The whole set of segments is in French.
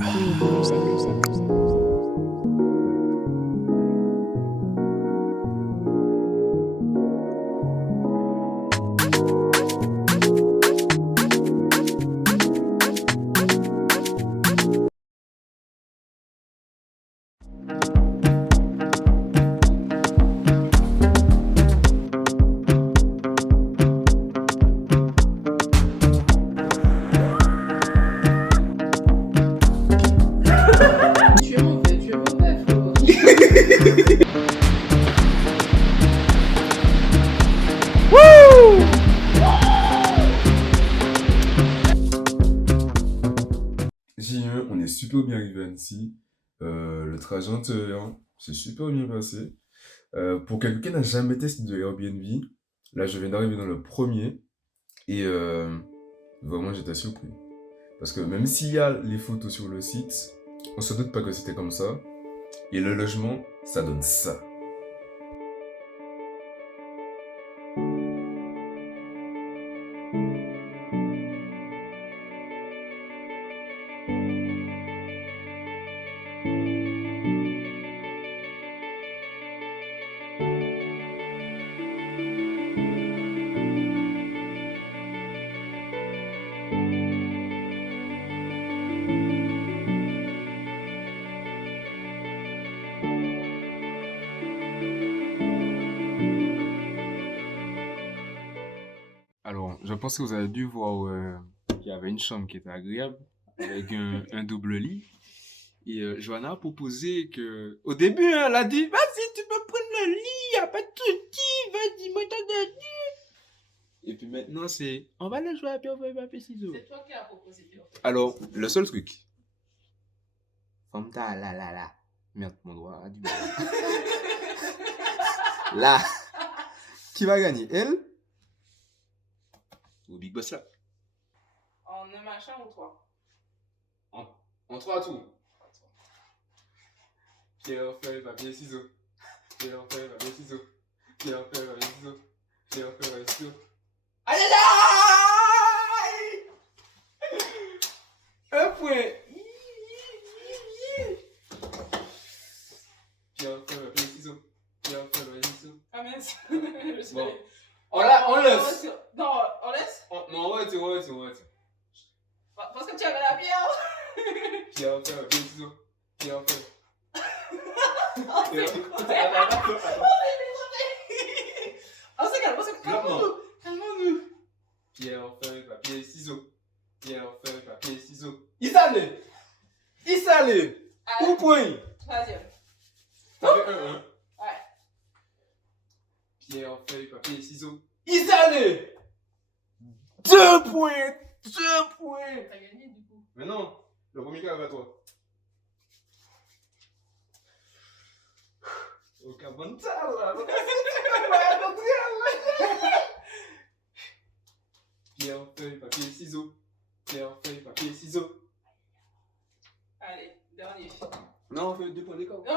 Read music. Tu es mauvais, frérot. J1, on est super bien arrivé à Annecy. Le trajet intérieur s'est super bien passé. Pour quelqu'un qui n'a jamais testé de Airbnb, là je viens d'arriver dans le premier et vraiment j'étais surpris. Parce que même s'il y a les photos sur le site, on se doute pas que c'était comme ça. Et le logement, ça donne ça. Alors, je pense que vous avez dû voir qu'il y avait une chambre qui était agréable, avec un double lit. Et Johanna a proposé que... Au début, elle a dit, vas-y, tu peux prendre le lit, y a pas de souci, vas-y, moi t'en donne. Et puis maintenant, c'est, on va le jouer à pierre, feuille, papier, ciseaux. C'est toi qui as proposé Pierre. Alors, le seul truc. Femme ta, là. Merde, mon doigt a du mal. Là. Qui va gagner? Elle? Ou Big Boss là? En un machin ou toi? En trois tours. Pierre, feuille, papier, ciseaux. Pierre, feuille, papier, ciseaux. Pierre, feuille, papier, ciseaux. Pierre, feuille, papier, ciseaux. Aïe aïe aïe! Un point. Pierre, feuille, papier, ciseaux. Pierre, feuille, papier, ciseaux. Ah mince. Bon. On laisse. Non, on laisse. Non, on va tirer. Parce que tu avais la pierre. Pierre, feuille, papier, ciseaux. Pierre, feuille. On se calme, calmons-nous. Pierre, feuille, papier, ciseaux. Pierre, feuille, papier, ciseaux. Il s'allait. Où point? Troisième. Ça fait 1-1. Ouais. Pierre, feuille, papier, ciseaux. Il s'allait. 2 points. T'as gagné du coup. Mais non, le premier cas à toi. Au cabantal, là. Pierre, feuille, papier, ciseaux. Pierre, feuille, papier, ciseaux. Allez, dernier. Non, on fait 2 points d'écart. Oh!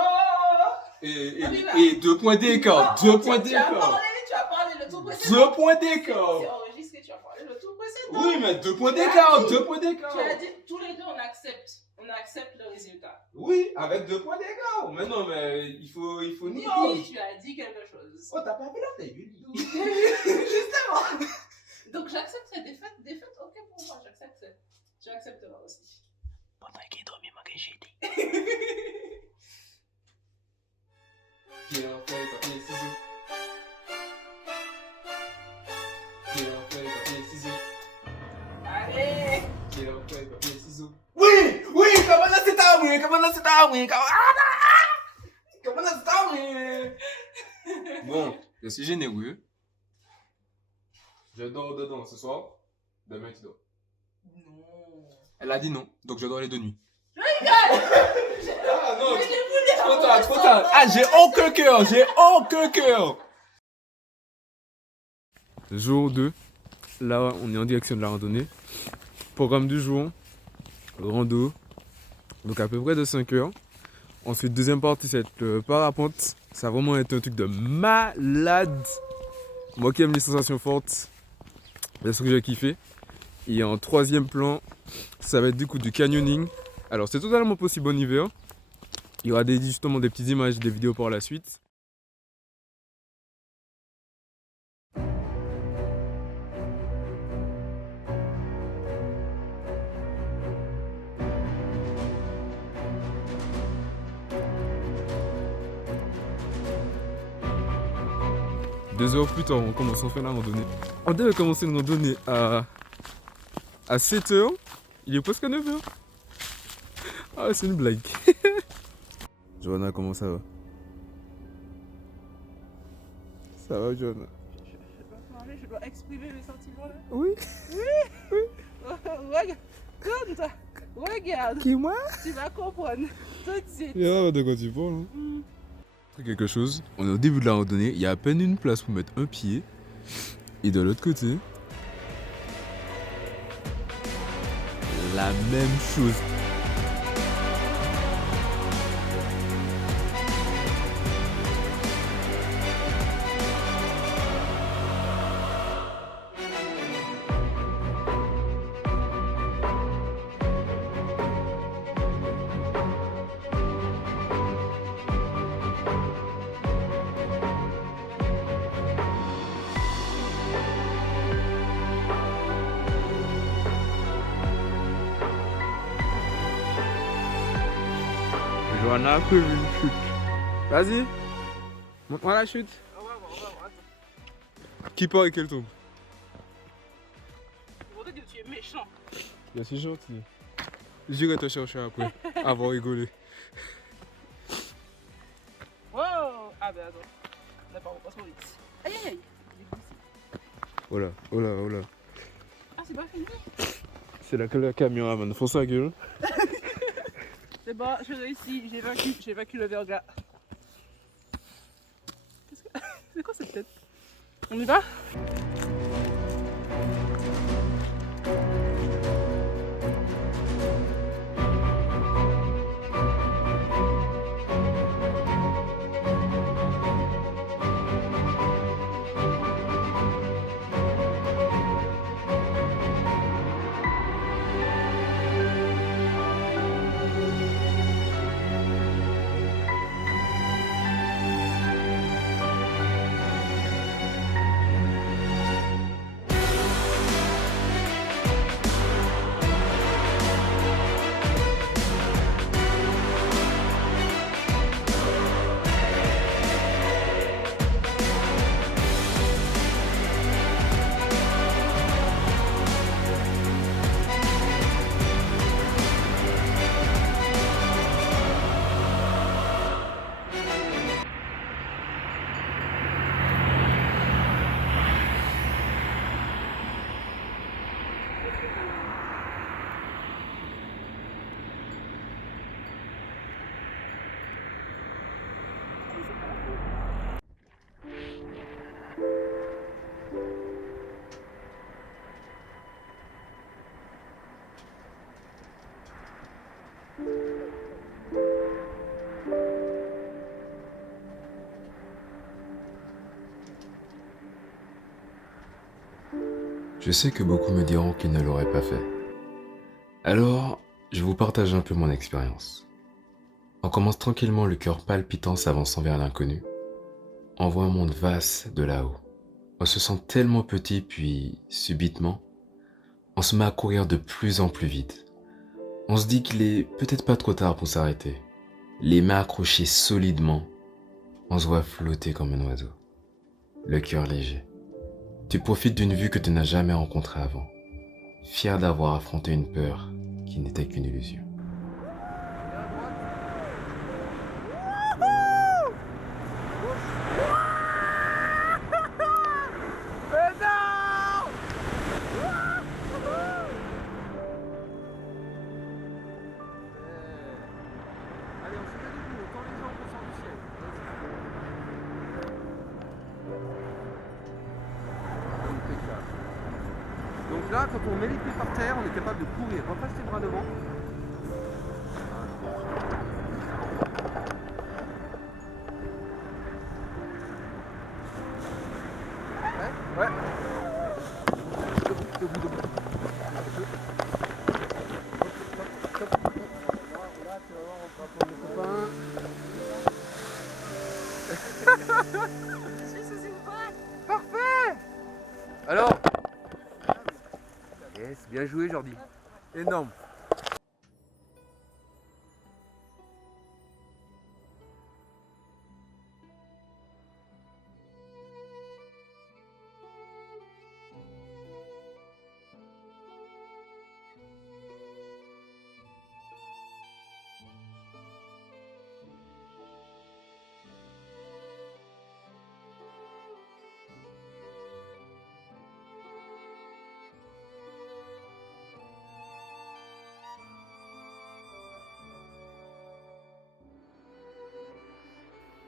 Et 2 points d'écart. 2 points Tu as d'écart. parlé le tour précédent. 2 points d'écart. C'est enregistré, tu as parlé le tour précédent. Oui, mais 2 points d'écart. 2 points Tu d'écart. as dit, tous les deux, on accepte le résultat. Oui, avec 2 points d'écart. Mais non, mais il faut nier. Oui, tu as dit quelque chose. Oh, t'as pas vu la taille du Justement. Donc j'accepte cette défaite, ok pour moi, j'accepte. Tu accepteras aussi. Pendant qu'il dormait, moi que j'ai dit. Pierre, feuille, papier, ciseaux. Pierre, feuille, papier, ciseaux. Allez. Pierre, feuille, papier, ciseaux. Oui, comment là c'est à moi, Bon, je suis généreux. Je dors dedans ce soir. Demain tu dors. Non. Elle a dit non, donc je dors les 2 nuits. Regarde. Ah non, Mais j'ai voulu trop tard. Ah, j'ai aucun cœur. Jour 2. Là, on est en direction de la randonnée. Programme du jour. Rando. Donc à peu près de 5 heures. Ensuite, deuxième partie, c'est le parapente. Ça a vraiment été un truc de malade. Moi qui aime les sensations fortes, c'est ce que j'ai kiffé. Et en troisième plan, ça va être du coup du canyoning Alors c'est totalement possible en hiver. Il y aura justement des petites images, des vidéos par la suite. Deux heures plus tard, on commence enfin la randonnée. On devait commencer une randonnée à 7 heures. Il est presque 9 heures. Ah, c'est une blague. Johanna, comment ça va? Ça va, Johanna? Je dois exprimer mes sentiments là. Oui. Regarde, regarde. Qui, moi? Tu vas comprendre tout de suite. Il y a de quoi tu parles. Quelque chose. On est au début de la randonnée. Il y a à peine une place pour mettre un pied. Et de l'autre côté, la même chose. Johanna a prévu une chute. Vas-y. Montre-moi la chute. Qui part et quel tombe? Je voudrais que tu es méchant. Je suis gentil. J'irai te chercher après, avant de rigoler. Wow. Ah ben attends. On n'a pas repassé vite. Aïe aïe aïe. Oh là, oh là, oh là. Ah c'est pas fini. C'est là que le caméraman fonce sa gueule. C'est bon, je réussis, j'ai vaincu le verglas. C'est quoi cette tête? On y va? Je sais que beaucoup me diront qu'ils ne l'auraient pas fait. Alors, je vous partage un peu mon expérience. On commence tranquillement, le cœur palpitant, s'avançant vers l'inconnu. On voit un monde vaste de là-haut. On se sent tellement petit, puis, subitement, on se met à courir de plus en plus vite. On se dit qu'il est peut-être pas trop tard pour s'arrêter. Les mains accrochées solidement, on se voit flotter comme un oiseau. Le cœur léger. Tu profites d'une vue que tu n'as jamais rencontrée avant, fier d'avoir affronté une peur qui n'était qu'une illusion. Donc là, quand on met les pieds par terre, on est capable de courir. Repasse tes bras devant. Ouais. Debout. Parfait. Alors? Yes, bien joué Jordi. Énorme.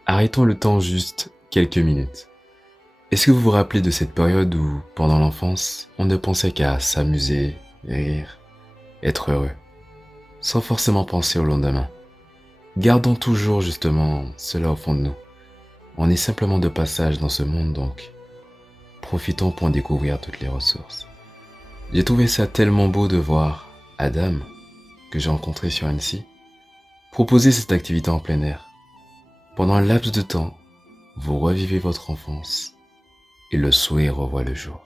Arrêtons le temps juste quelques minutes. Est-ce que vous vous rappelez de cette période où, pendant l'enfance, on ne pensait qu'à s'amuser, rire, être heureux, sans forcément penser au lendemain? Gardons toujours justement cela au fond de nous. On est simplement de passage dans ce monde donc. Profitons pour en découvrir toutes les ressources. J'ai trouvé ça tellement beau de voir Adam, que j'ai rencontré sur Annecy, proposer cette activité en plein air. Pendant un laps de temps, vous revivez votre enfance et le sourire revoit le jour.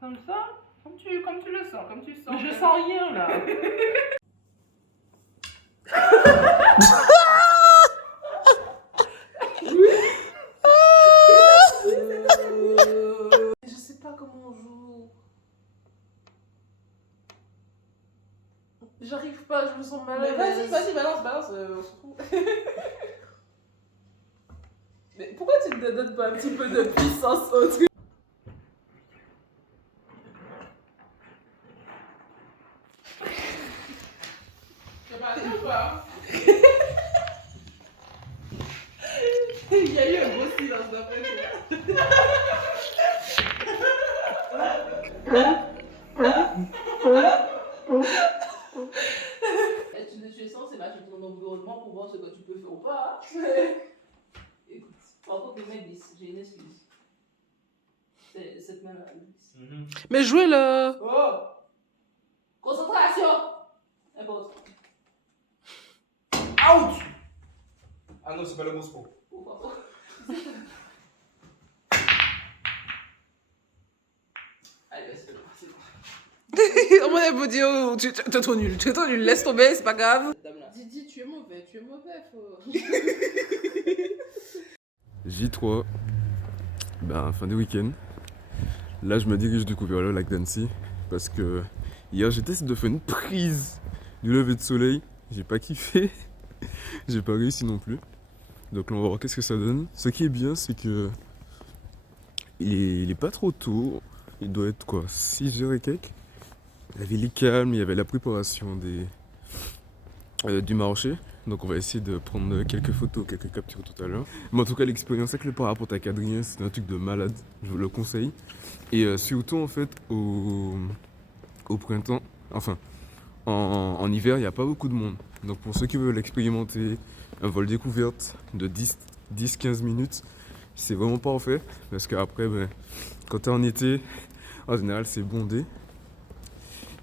Comme ça? Comme tu le sens, comme tu sens. Je sens rien là. Je sais pas comment on joue. J'arrive pas, je me sens mal. Vas-y, balance, on s'en fout. Mais pourquoi tu ne te donnes pas un petit peu de puissance au truc? Tu vas arrêter ou pas? Il y a eu un gros silence d'après toi. Tu es censé marcher dans ton environnement pour voir ce que tu peux faire ou pas. Écoute, par contre, les mecs disent, j'ai une excuse. C'est cette main-là. Mais jouez là. Oh! Concentration! Impose. Out! Ah non, c'est pas le Moscou. Allez, c'est bon, c'est bon. On m'a vous dire, oh, tu es trop nul, laisse tomber, c'est pas grave. Didi, tu es mauvais, faut... J3, fin de week-end. Là, je me dirige du coup vers le lac d'Annecy parce que hier j'ai essayé de faire une prise du lever de soleil. J'ai pas kiffé, j'ai pas réussi non plus. Donc là, on va voir qu'est-ce que ça donne. Ce qui est bien, c'est que il est pas trop tôt. Il doit être quoi, 6h et quelques. La ville est calme, il y avait la préparation du marché. Donc on va essayer de prendre quelques photos, quelques captures tout à l'heure. Mais en tout cas, l'expérience avec le parapente à Cadrien, c'est un truc de malade. Je vous le conseille. Et surtout en fait au printemps, enfin en hiver, il n'y a pas beaucoup de monde. Donc pour ceux qui veulent expérimenter un vol découverte de 10-15 minutes, c'est vraiment parfait. Parce qu'après, quand tu es en été, en général c'est bondé.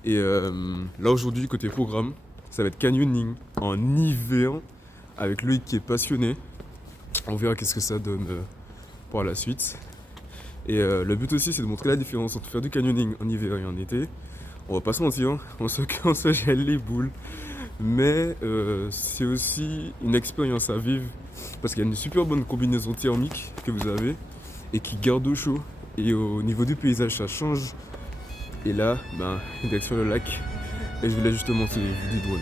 Et là aujourd'hui, côté programme, ça va être canyoning en hiver avec Loïc qui est passionné. On verra qu'est-ce que ça donne pour la suite. Et le but aussi, c'est de montrer la différence entre faire du canyoning en hiver et en été. On va pas se mentir, on se gèle les boules. Mais c'est aussi une expérience à vivre parce qu'il y a une super bonne combinaison thermique que vous avez et qui garde au chaud. Et au niveau du paysage, ça change. Et là, direction le lac. Et je vous laisse justement sur les vues du drone.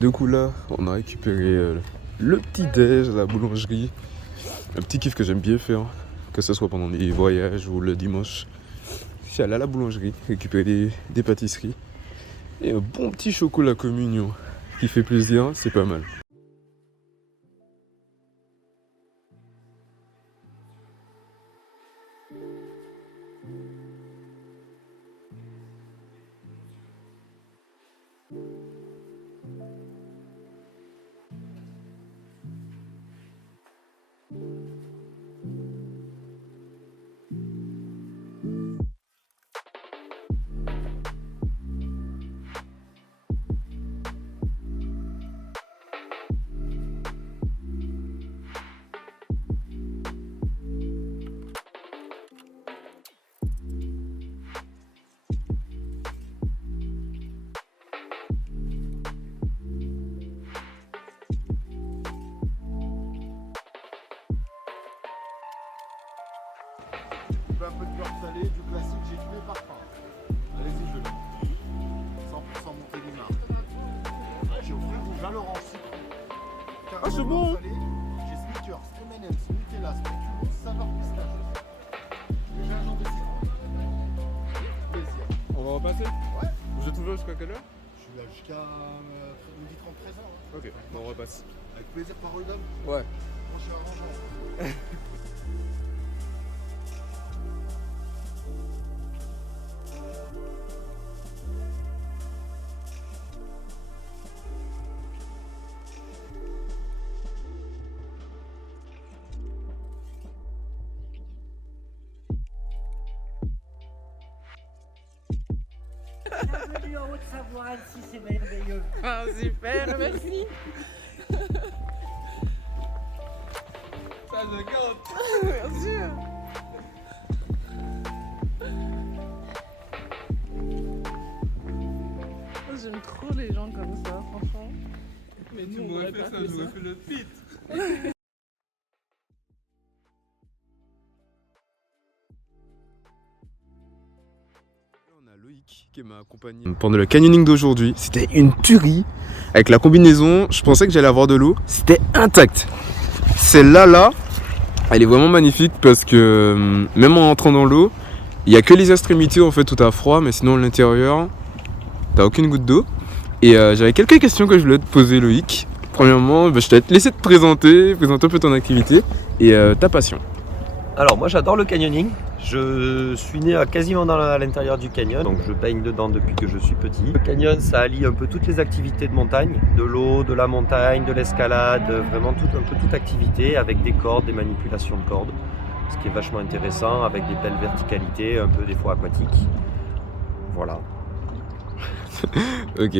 Du coup là, on a récupéré le petit déj à la boulangerie. Un petit kiff que j'aime bien faire, que ce soit pendant les voyages ou le dimanche. Je suis allé à la boulangerie récupérer des pâtisseries et un bon petit chocolat communion qui fait plaisir, c'est pas mal. Un peu de beurre salé, du classique, j'ai tous les parfums. Allez-y, je l'ai. 100% Montélimar. Ouais, j'ai au fruit rouge à l'orange, citron. Ah, c'est bon. Salé, j'ai Snickers, M&M's, Nutella, spéculoos, saveur pistache. J'ai gingembre et citron. Plaisir. On va repasser? Ouais. Vous êtes ouvert jusqu'à quelle heure? Je suis là jusqu'à midi 30, 13h. Hein. Ok, bon, on repasse. Avec plaisir, parole d'homme. Ouais. Moi, je suis arrangeant. Bienvenue en Haute-Savoie, Annecy, c'est merveilleux. Ah, super, merci. Ça se gâte. Bien sûr. Moi, j'aime trop les gens comme ça, franchement. Mais Tu nous, on m'aurais aurait fait pas ça, fait j'aurais ça. fait le pit. On a Loïc qui m'a accompagné pendant le canyoning d'aujourd'hui. C'était une tuerie. Avec la combinaison, je pensais que j'allais avoir de l'eau. C'était intact. Celle-là, elle est vraiment magnifique parce que même en entrant dans l'eau, il n'y a que les extrémités en fait où t'as froid, mais sinon à l'intérieur, t'as aucune goutte d'eau. Et j'avais quelques questions que je voulais te poser, Loïc. Premièrement, je vais te laisser te présenter un peu ton activité et ta passion. Alors moi j'adore le canyoning, je suis né quasiment à l'intérieur du canyon, donc je baigne dedans depuis que je suis petit. Le canyon ça allie un peu toutes les activités de montagne, de l'eau, de la montagne, de l'escalade, vraiment un peu toute activité avec des cordes, des manipulations de cordes, ce qui est vachement intéressant avec des belles verticalités, un peu des fois aquatiques. Voilà. Ok.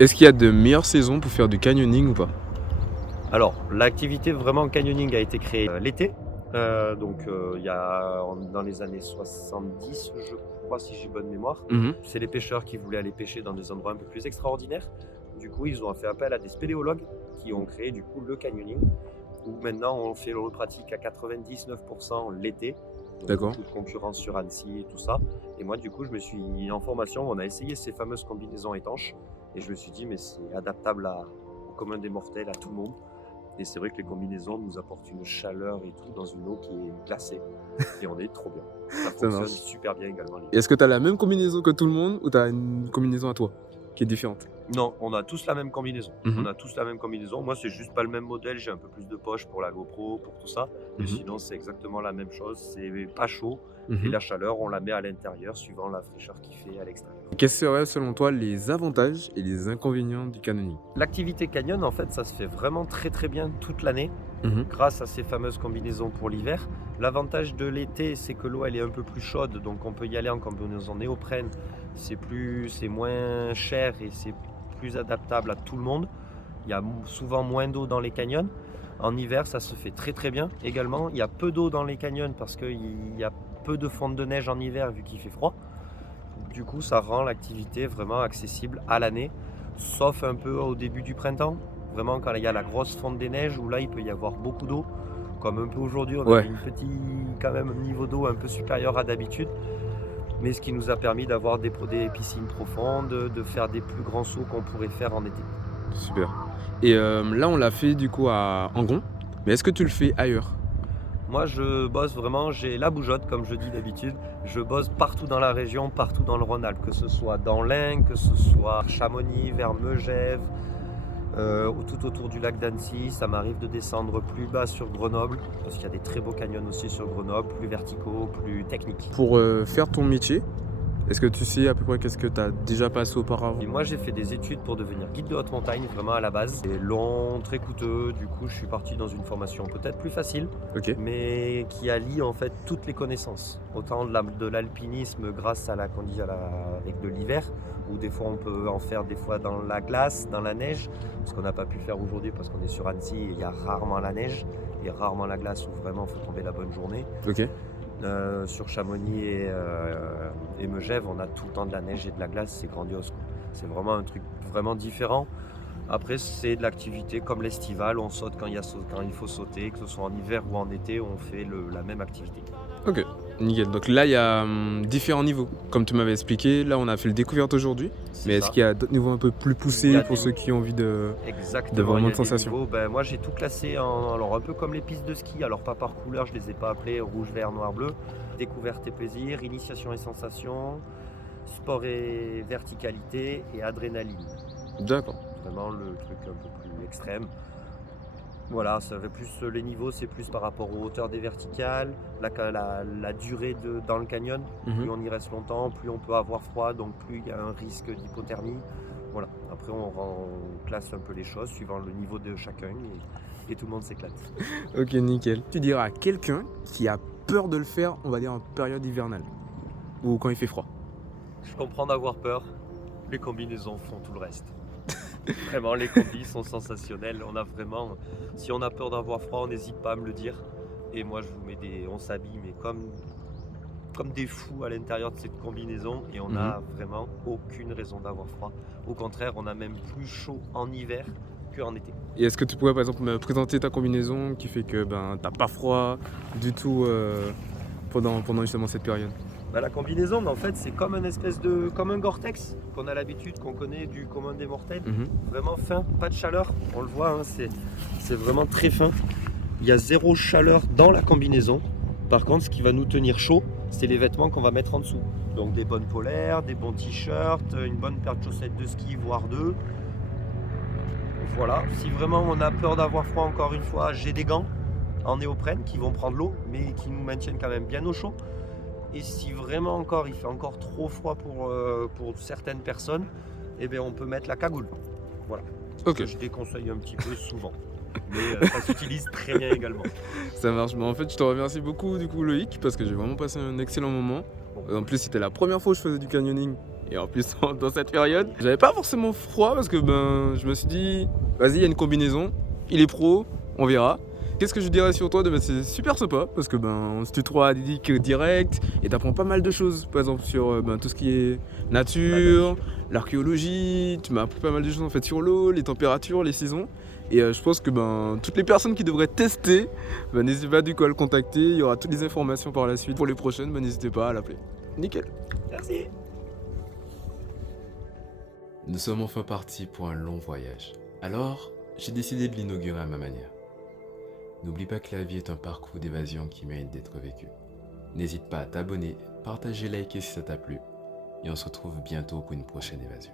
Est-ce qu'il y a de meilleures saisons pour faire du canyoning ou pas? Alors l'activité vraiment canyoning a été créée l'été. Il y a dans les années 70, je crois, si j'ai bonne mémoire. C'est les pêcheurs qui voulaient aller pêcher dans des endroits un peu plus extraordinaires. Du coup, ils ont fait appel à des spéléologues qui ont créé du coup le canyoning, où maintenant on fait le pratique à 99% l'été. Donc, D'accord. beaucoup de concurrence sur Annecy et tout ça. Et moi, du coup, je me suis mis en formation. On a essayé ces fameuses combinaisons étanches, et je me suis dit, mais c'est adaptable au commun des mortels, à tout le monde. Et c'est vrai que les combinaisons nous apportent une chaleur et tout dans une eau qui est glacée. Et on est trop bien. Ça fonctionne marche. super bien également. Est-ce que tu as la même combinaison que tout le monde ou tu as une combinaison à toi qui est différente? Non, on a tous la même combinaison. Mhm. On a tous la même combinaison. Moi, c'est juste pas le même modèle. J'ai un peu plus de poche pour la GoPro, pour tout ça. Mais Mhm. sinon, c'est exactement la même chose. C'est pas chaud. Et Mhm. la chaleur, on la met à l'intérieur suivant la fraîcheur qu'il fait à l'extérieur. Quels seraient selon toi les avantages et les inconvénients du canyoning? L'activité canyon, en fait, ça se fait vraiment très très bien toute l'année. Mhm. Grâce à ces fameuses combinaisons pour l'hiver. L'avantage de l'été, c'est que l'eau elle est un peu plus chaude, donc on peut y aller en combinaison néoprène. C'est moins cher et c'est plus adaptable à tout le monde. Il y a souvent moins d'eau dans les canyons. En hiver, ça se fait très très bien. Également, il y a peu d'eau dans les canyons parce qu'il y a peu de fonte de neige en hiver vu qu'il fait froid. Du coup, ça rend l'activité vraiment accessible à l'année, sauf un peu au début du printemps. Vraiment quand il y a la grosse fonte des neiges où là il peut y avoir beaucoup d'eau, comme un peu aujourd'hui on a une petite quand même niveau d'eau un peu supérieur à d'habitude, mais ce qui nous a permis d'avoir des piscines profondes, de faire des plus grands sauts qu'on pourrait faire en été, Super. Et là, on l'a fait du coup à Angon. Mais est-ce que tu le fais ailleurs? Moi, je bosse vraiment, j'ai la bougeotte, comme je dis d'habitude. Je bosse partout dans la région, partout dans le Rhône-Alpes, que ce soit dans l'Ain, que ce soit Chamonix, vers Megève, tout autour du lac d'Annecy. Ça m'arrive de descendre plus bas sur Grenoble, parce qu'il y a des très beaux canyons aussi sur Grenoble, plus verticaux, plus techniques. Pour faire ton métier, est-ce que tu sais à peu près qu'est-ce que tu as déjà passé auparavant? Et moi, j'ai fait des études pour devenir guide de haute montagne, vraiment à la base. C'est long, très coûteux. Du coup, je suis parti dans une formation peut-être plus facile, Ok. mais qui allie en fait toutes les connaissances. Autant de l'alpinisme grâce à avec de l'hiver, où des fois on peut en faire des fois dans la glace, dans la neige, ce qu'on n'a pas pu faire aujourd'hui parce qu'on est sur Annecy et il y a rarement la neige et rarement la glace où vraiment il faut tomber la bonne journée. Ok. Sur Chamonix et Megève, on a tout le temps de la neige et de la glace, c'est grandiose, quoi. C'est vraiment un truc vraiment différent. Après, c'est de l'activité comme l'estival, on saute quand il faut sauter, que ce soit en hiver ou en été, on fait la même activité. Ok, nickel. Donc là, il y a différents niveaux. Comme tu m'avais expliqué, là, on a fait le découverte aujourd'hui. C'est Mais est-ce ça. qu'il y a d'autres niveaux un peu plus Il y poussés a pour des ceux qui ont envie de Exactement, vraiment il y a de des sensations? niveaux. Moi j'ai tout classé alors un peu comme les pistes de ski, alors pas par couleur, je les ai pas appelées rouge, vert, noir, bleu. Découverte et plaisir, initiation et sensations, sport et verticalité et adrénaline. D'accord. Vraiment le truc un peu plus extrême. Voilà, ça fait plus les niveaux, c'est plus par rapport aux hauteurs des verticales, la durée dans le canyon. Mhm. Plus on y reste longtemps, plus on peut avoir froid, donc plus il y a un risque d'hypothermie. Voilà. Après on classe un peu les choses suivant le niveau de chacun et tout le monde s'éclate. Ok, nickel. Tu diras à quelqu'un qui a peur de le faire, on va dire en période hivernale ou quand il fait froid? Je comprends d'avoir peur, les combinaisons font tout le reste. Vraiment, les combis sont sensationnels. Si on a peur d'avoir froid, on n'hésite pas à me le dire. Et moi, on s'habille, mais comme des fous à l'intérieur de cette combinaison. Et on n'a vraiment aucune raison d'avoir froid. Au contraire, on a même plus chaud en hiver qu'en été. Et est-ce que tu pourrais par exemple me présenter ta combinaison qui fait que t'as pas froid du tout pendant justement cette période? La combinaison, en fait, c'est comme comme un Gore-Tex qu'on a l'habitude, qu'on connaît du commun des mortels. Vraiment fin, pas de chaleur. On le voit, hein, c'est vraiment très fin. Il y a zéro chaleur dans la combinaison. Par contre, ce qui va nous tenir chaud, c'est les vêtements qu'on va mettre en dessous. Donc des bonnes polaires, des bons t-shirts, une bonne paire de chaussettes de ski, voire deux. Voilà, si vraiment on a peur d'avoir froid, encore une fois, j'ai des gants en néoprène qui vont prendre l'eau, mais qui nous maintiennent quand même bien au chaud. Et si vraiment il fait encore trop froid pour certaines personnes, eh bien on peut mettre la cagoule. Voilà. Ok. Que je déconseille un petit peu souvent. Mais ça s'utilise très bien également. Ça marche. Mais en fait, je te remercie beaucoup du coup Loïc parce que j'ai vraiment passé un excellent moment. En plus, c'était la première fois que je faisais du canyoning. Et en plus, dans cette période, j'avais pas forcément froid parce que je me suis dit, vas-y, il y a une combinaison, il est pro, on verra. Qu'est-ce que je dirais sur toi? C'est super sympa parce que on se tutoie direct et t'apprends pas mal de choses. Par exemple sur tout ce qui est nature, l'archéologie, tu m'as appris pas mal de choses en fait sur l'eau, les températures, les saisons. Et je pense que toutes les personnes qui devraient tester, n'hésitez pas du coup à le contacter. Il y aura toutes les informations par la suite. Pour les prochaines, n'hésitez pas à l'appeler. Nickel. Merci. Nous sommes enfin partis pour un long voyage. Alors, j'ai décidé de l'inaugurer à ma manière. N'oublie pas que la vie est un parcours d'évasion qui mérite d'être vécu. N'hésite pas à t'abonner, partager, liker si ça t'a plu. Et on se retrouve bientôt pour une prochaine évasion.